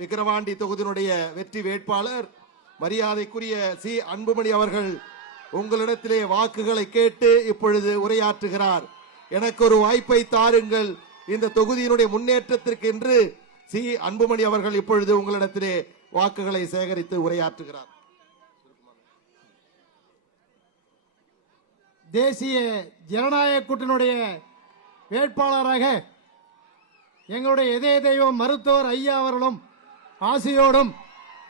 விக்கிரவாண்டி தொகுதியினுடைய வெற்றி வேட்பாளர் மரியாதைக்குரிய சி. அன்புமணி அவர்கள் உங்களிடத்திலே வாக்குகளை கேட்டு இப்பொழுது உரையாற்றுகிறார். எனக்கு ஒரு வாய்ப்பை தாருங்கள். இந்த தொகுதியினுடைய முன்னேற்றத்திற்கு என்று சி. அன்புமணி அவர்கள் இப்பொழுது உங்களிடத்திலே வாக்குகளை சேகரித்து உரையாற்றுகிறார். தேசிய ஜனநாயக கூட்டணியுடைய வேட்பாளராக எங்களுடைய இதய தெய்வம் மருத்துவர் ஐயா அவர்களும் ஆசையோடும்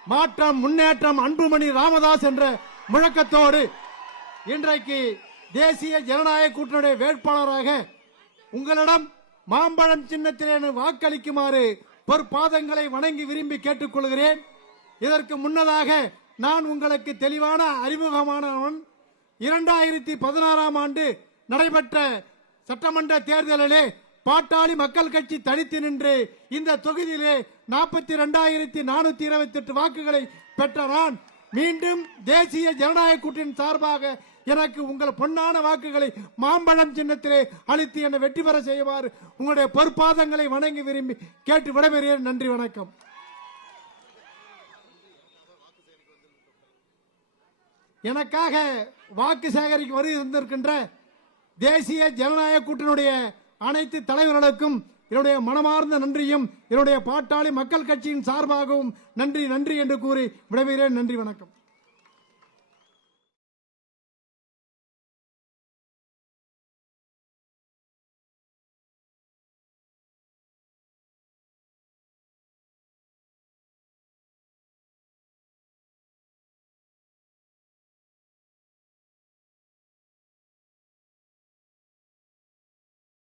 மாற்றம் முன்னேற்றம் அன்புமணி ராமதாஸ் என்ற முழக்கத்தோடு இன்றைக்கு தேசிய ஜனநாயக கூட்டணியுடைய வேட்பாளராக உங்களிடம் மாம்பழம் சின்னத்திலே வாக்களிக்குமாறு பொற்பாதங்களை வணங்கி விரும்பி கேட்டுக்கொள்கிறேன். இதற்கு முன்னதாக நான் உங்களுக்கு தெளிவான அறிமுகமானவன். இரண்டாயிரத்தி பதினாறாம் ஆண்டு நடைபெற்ற சட்டமன்ற தேர்தலிலே பாட்டாளி மக்கள் கட்சி தனித்து நின்று இந்த தொகுதியிலே நாற்பத்தி ரெண்டாயிரத்தி நானூத்தி இருபத்தி எட்டு வாக்குகளை பெற்ற நான் மீண்டும் தேசிய ஜனநாயக கூட்டணி சார்பாக எனக்கு உங்கள் பொன்னான வாக்குகளை மாம்பழம் சின்னத்திலே அளித்து என்னை வெற்றி பெற செய்வார் உங்களுடைய பொற்பாதங்களை வணங்கி விரும்பி கேட்டு விடைபெறுகிறேன். நன்றி வணக்கம். எனக்காக வாக்கு சேகரிக்க வருகை இருந்திருக்கின்ற தேசிய ஜனநாயக கூட்டணியுடைய அனைத்து தலைவர்களுக்கும் என்னுடைய மனமார்ந்த நன்றியும் என்னுடைய பாட்டாளி மக்கள் கட்சியின் சார்பாகவும் நன்றி நன்றி என்று கூறி விடைபெறுகிறேன். நன்றி வணக்கம்.